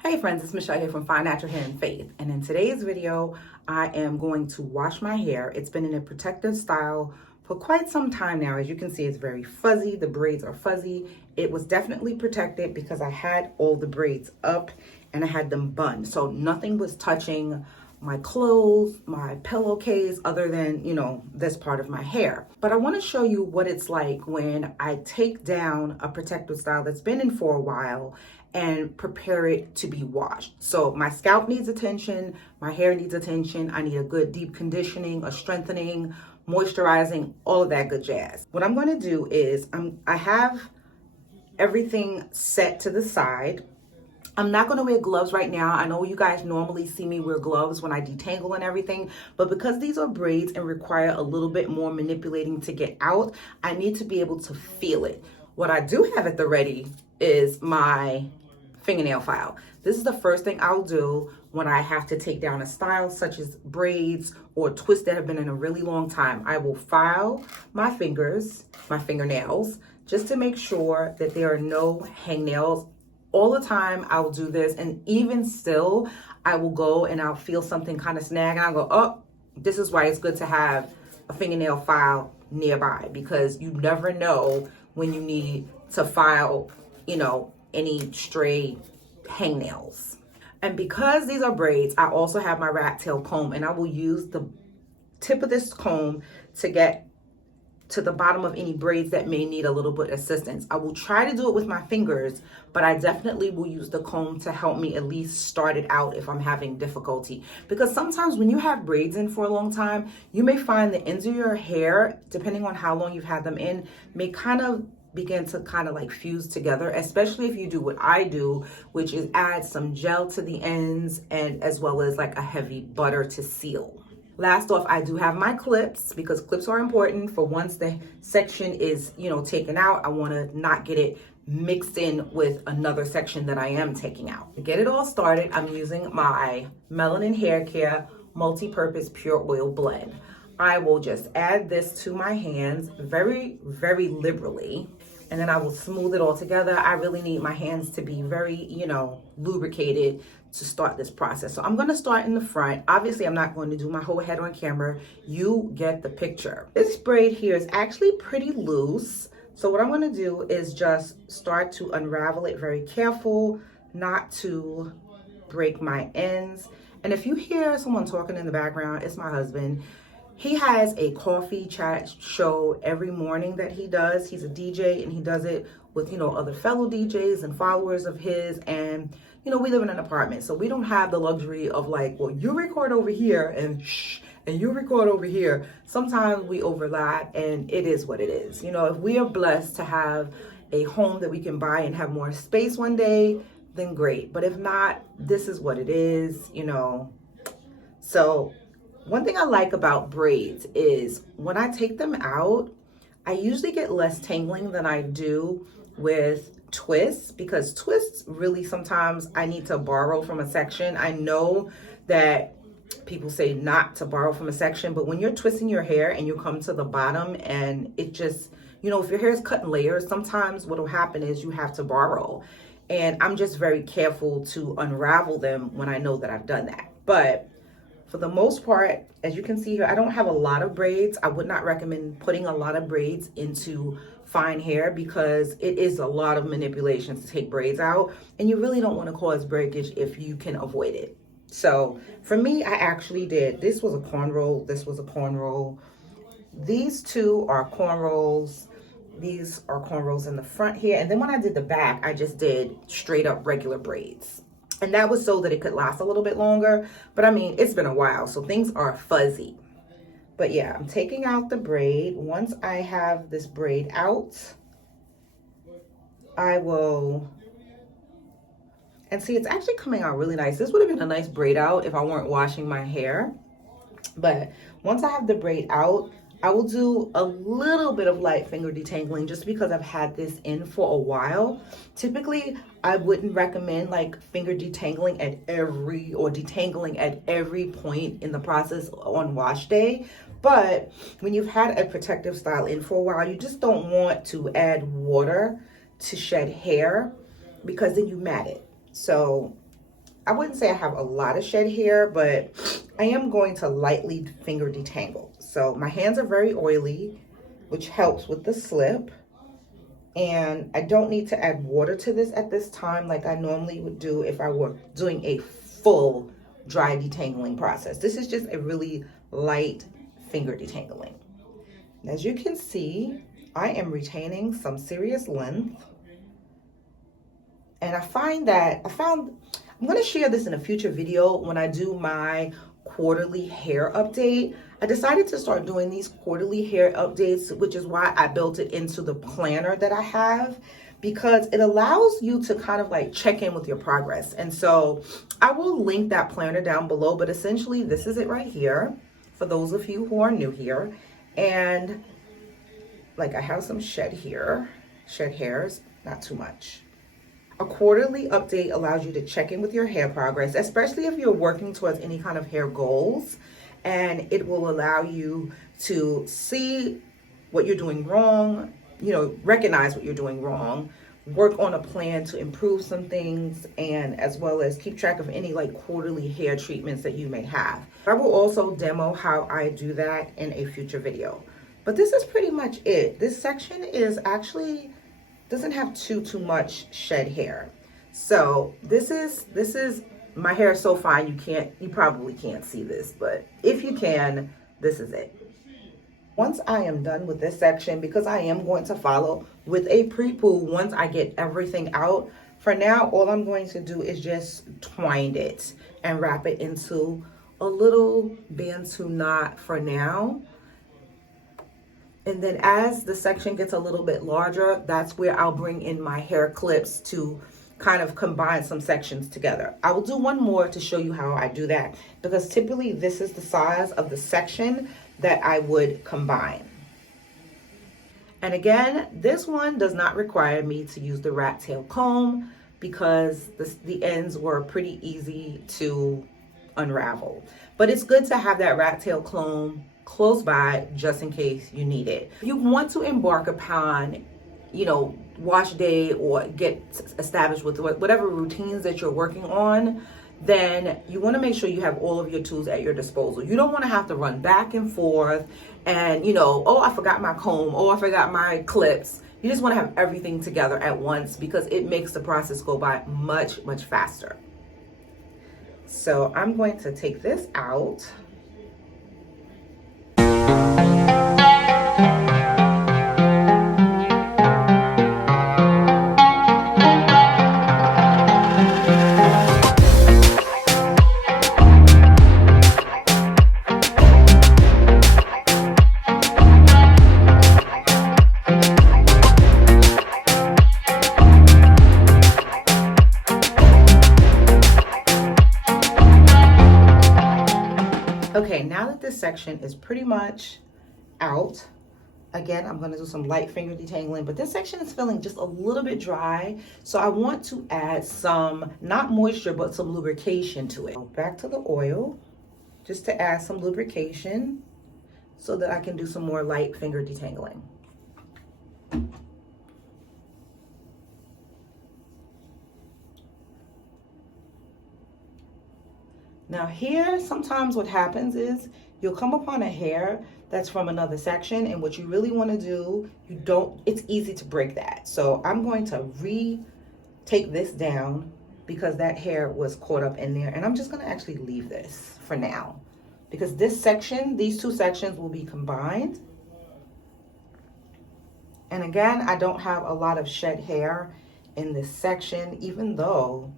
Hey friends, it's Michelle here from Fine Natural Hair and Faith. And in today's video, I am going to wash my hair. It's been in a protective style for quite some time now. As you can see, it's very fuzzy. The braids are fuzzy. It was definitely protected because I had all the braids up and I had them bun. So nothing was touching my clothes, my pillowcase, other than, this part of my hair. But I want to show you what it's like when I take down a protective style that's been in for a while and prepare it to be washed. So my scalp needs attention, my hair needs attention, I need a good deep conditioning, a strengthening, moisturizing, all of that good jazz. What I'm going to do is I have everything set to the side. I'm not going to wear gloves right now. I know you guys normally see me wear gloves when I detangle and everything, but because these are braids and require a little bit more manipulating to get out, I need to be able to feel it. What I do have at the ready is my fingernail file. This is the first thing I'll do when I have to take down a style such as braids or twists that have been in a really long time. I will file my fingernails, just to make sure that there are no hangnails. All the time I will do this, and even still I will go and I'll feel something kind of snag and I'll go, oh, this is why it's good to have a fingernail file nearby, because you never know when you need to file, any stray hangnails. And because these are braids, I also have my rat tail comb, and I will use the tip of this comb to get to the bottom of any braids that may need a little bit of assistance. I will try to do it with my fingers, but I definitely will use the comb to help me at least start it out if I'm having difficulty. Because sometimes when you have braids in for a long time, you may find the ends of your hair, depending on how long you've had them in, may begin to fuse together, especially if you do what I do, which is add some gel to the ends and as well as like a heavy butter to seal. Last off, I do have my clips, because clips are important for once the section is, taken out. I want to not get it mixed in with another section that I am taking out. To get it all started, I'm using my Melanin Hair Care Multi-Purpose Pure Oil Blend. I will just add this to my hands very, very liberally, and then I will smooth it all together. I really need my hands to be very, lubricated to start this process. So I'm going to start in the front. Obviously, I'm not going to do my whole head on camera. You get the picture. This braid here is actually pretty loose. So what I'm going to do is just start to unravel it, very careful not to break my ends. And if you hear someone talking in the background, it's my husband. He has a coffee chat show every morning that he does. He's a DJ, and he does it with, other fellow DJs and followers of his. And, we live in an apartment, so we don't have the luxury of like, well, you record over here and shh, and you record over here. Sometimes we overlap, and it is what it is. If we are blessed to have a home that we can buy and have more space one day, then great. But if not, this is what it is, So one thing I like about braids is when I take them out, I usually get less tangling than I do with twists, because twists really sometimes I need to borrow from a section. I know that people say not to borrow from a section, but when you're twisting your hair and you come to the bottom and it just, if your hair is cut in layers, sometimes what will happen is you have to borrow. And I'm just very careful to unravel them when I know that I've done that. But for the most part, as you can see here, I don't have a lot of braids. I would not recommend putting a lot of braids into fine hair, because it is a lot of manipulation to take braids out, and you really don't want to cause breakage if you can avoid it. So for me, I actually did, this was a cornrow, this was a cornrow. These two are cornrows. These are cornrows in the front here. And then when I did the back, I just did straight up regular braids. And that was so that it could last a little bit longer. But I mean, it's been a while, so things are fuzzy. But yeah, I'm taking out the braid. Once I have this braid out, I will, and see, it's actually coming out really nice. This would have been a nice braid out if I weren't washing my hair. But once I have the braid out, I will do a little bit of light finger detangling, just because I've had this in for a while. Typically, I wouldn't recommend like finger detangling detangling at every point in the process on wash day. But when you've had a protective style in for a while, you just don't want to add water to shed hair, because then you mat it. So I wouldn't say I have a lot of shed hair, but I am going to lightly finger detangle. So my hands are very oily, which helps with the slip. And I don't need to add water to this at this time like I normally would do if I were doing a full dry detangling process. This is just a really light finger detangling. As you can see, I am retaining some serious length. And I'm going to share this in a future video when I do my quarterly hair update. I decided to start doing these quarterly hair updates, which is why I built it into the planner that I have, because it allows you to kind of like check in with your progress. And so I will link that planner down below, but essentially this is it right here for those of you who are new here. And like I have some shed hairs, not too much. A quarterly update allows you to check in with your hair progress, especially if you're working towards any kind of hair goals. And it will allow you to see what you're doing wrong, recognize what you're doing wrong, work on a plan to improve some things, and as well as keep track of any like quarterly hair treatments that you may have. I will also demo how I do that in a future video. But this is pretty much it. This section is actually doesn't have too much shed hair. So this is my hair is so fine you probably can't see this, but if you can, this is it. Once I am done with this section, because I am going to follow with a pre-poo once I get everything out, for now all I'm going to do is just twine it and wrap it into a little bantu knot for now. And then as the section gets a little bit larger, that's where I'll bring in my hair clips to kind of combine some sections together. I will do one more to show you how I do that, because typically this is the size of the section that I would combine. And again, this one does not require me to use the rat tail comb because the ends were pretty easy to unravel. But it's good to have that rat tail comb close by just in case you need it. If you want to embark upon, wash day or get established with whatever routines that you're working on, then you want to make sure you have all of your tools at your disposal. You don't want to have to run back and forth and, oh, I forgot my comb, oh, I forgot my clips. You just want to have everything together at once because it makes the process go by much, much faster. So I'm going to take this out. Okay, now that this section is pretty much out, again, I'm going to do some light finger detangling, but this section is feeling just a little bit dry. So I want to add some, not moisture, but some lubrication to it. Back to the oil, just to add some lubrication so that I can do some more light finger detangling. Now here, sometimes what happens is you'll come upon a hair that's from another section, and what you really want to do, it's easy to break that. So I'm going to take this down because that hair was caught up in there, and I'm just going to actually leave this for now because these two sections will be combined. And again, I don't have a lot of shed hair in this section, even though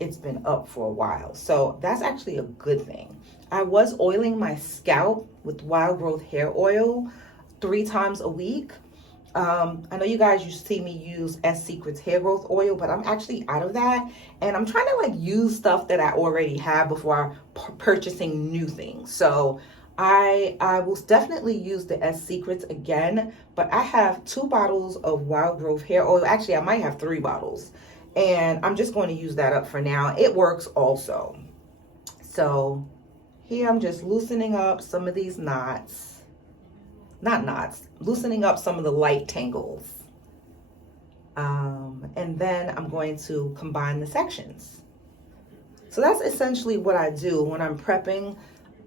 it's been up for a while. So that's actually a good thing. I was oiling my scalp with wild growth hair oil 3 times a week. I know you guys used to see me use S Secrets hair growth oil, but I'm actually out of that. And I'm trying to like use stuff that I already have before purchasing new things. So I will definitely use the S Secrets again, but I have 2 bottles of wild growth hair oil. Actually, I might have 3 bottles. And I'm just going to use that up for now. It works also. So here I'm just loosening up some of these knots. Not knots, loosening up some of the light tangles. And then I'm going to combine the sections. So that's essentially what I do when I'm prepping,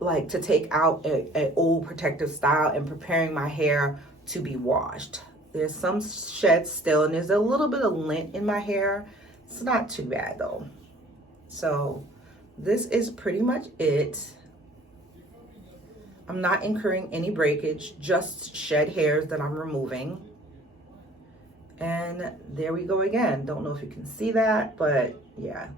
like to take out an old protective style and preparing my hair to be washed. There's some sheds still, and there's a little bit of lint in my hair. It's not too bad though. So this is pretty much it. I'm not incurring any breakage, just shed hairs that I'm removing. And there we go again. Don't know if you can see that, but yeah,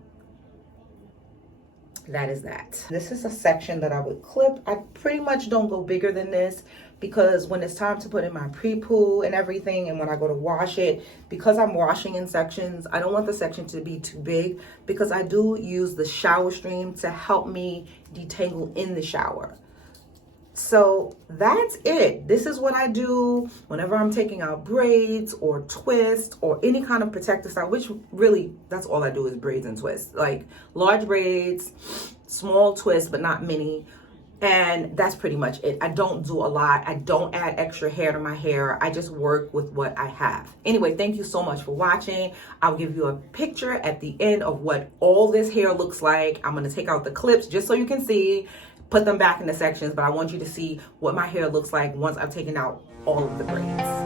that is that. This is a section that I would clip. I pretty much don't go bigger than this because when it's time to put in my pre-poo and everything, and when I go to wash it, because I'm washing in sections, I don't want the section to be too big because I do use the shower stream to help me detangle in the shower. So that's it. This is what I do whenever I'm taking out braids or twists or any kind of protective style, which really, that's all I do is braids and twists. Like large braids, small twists, but not many. And that's pretty much it. I don't do a lot. I don't add extra hair to my hair. I just work with what I have. Anyway, thank you so much for watching. I'll give you a picture at the end of what all this hair looks like. I'm going to take out the clips just so you can see, put them back in the sections, but I want you to see what my hair looks like once I've taken out all of the braids.